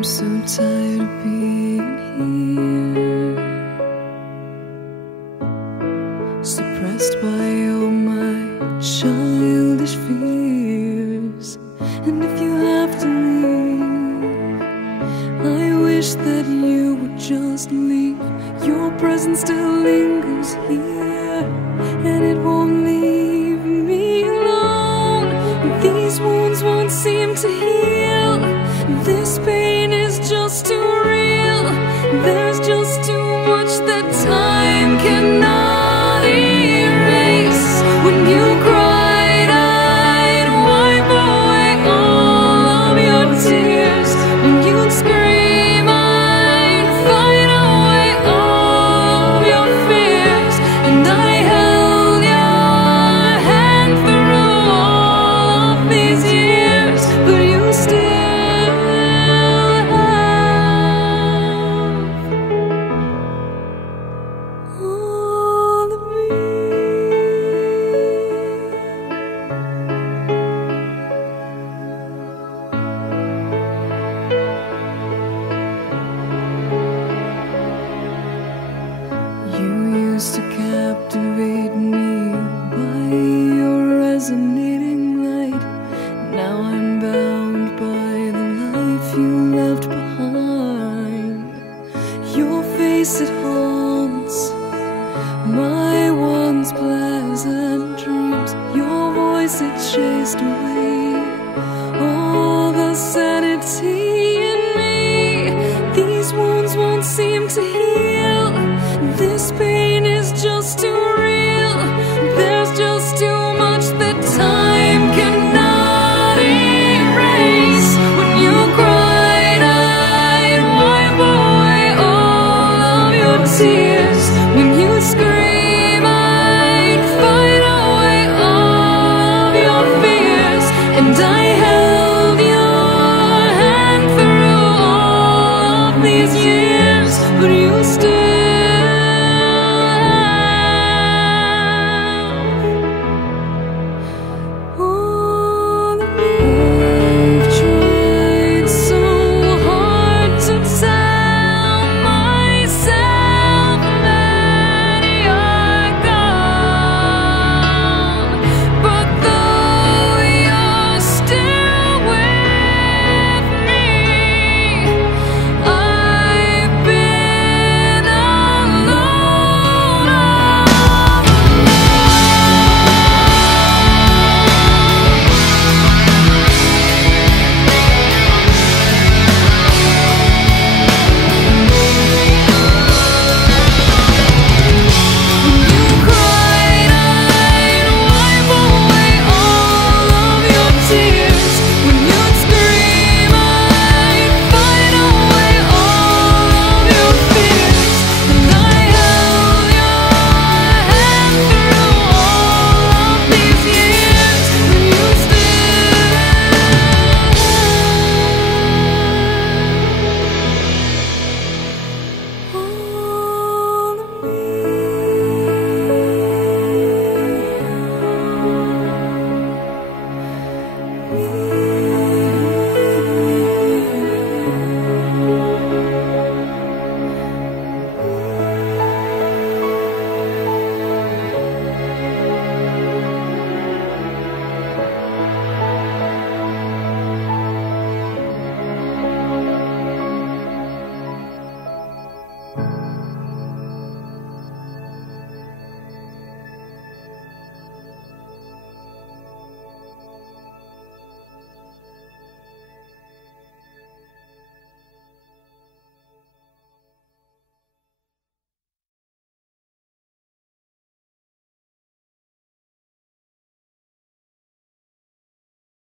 I'm so tired of being here, suppressed by all my childish fears. And if you have to leave, I wish that you would just leave. Your presence still lingers here, and it won't leave me alone. These wounds won't seem to heal. This pain is just too real. There's just too much that time cannot erase. When you cried, I'd wipe away all of your tears. When you'd scream, I'd fight away all of your fears. And I held your hand through all of these years, but you still to captivate me by your resonating light. Now I'm bound by the life you left behind. Your face, it haunts my once pleasant dreams. Your voice, it chased away all the sanity in me. These wounds won't seem to heal. This pain is just too real. There's just too much that time cannot erase. When you cried, I'd wipe away all of your tears. When you scream, I'd fight away all of your fears. And I held your hand through all of these years, but you still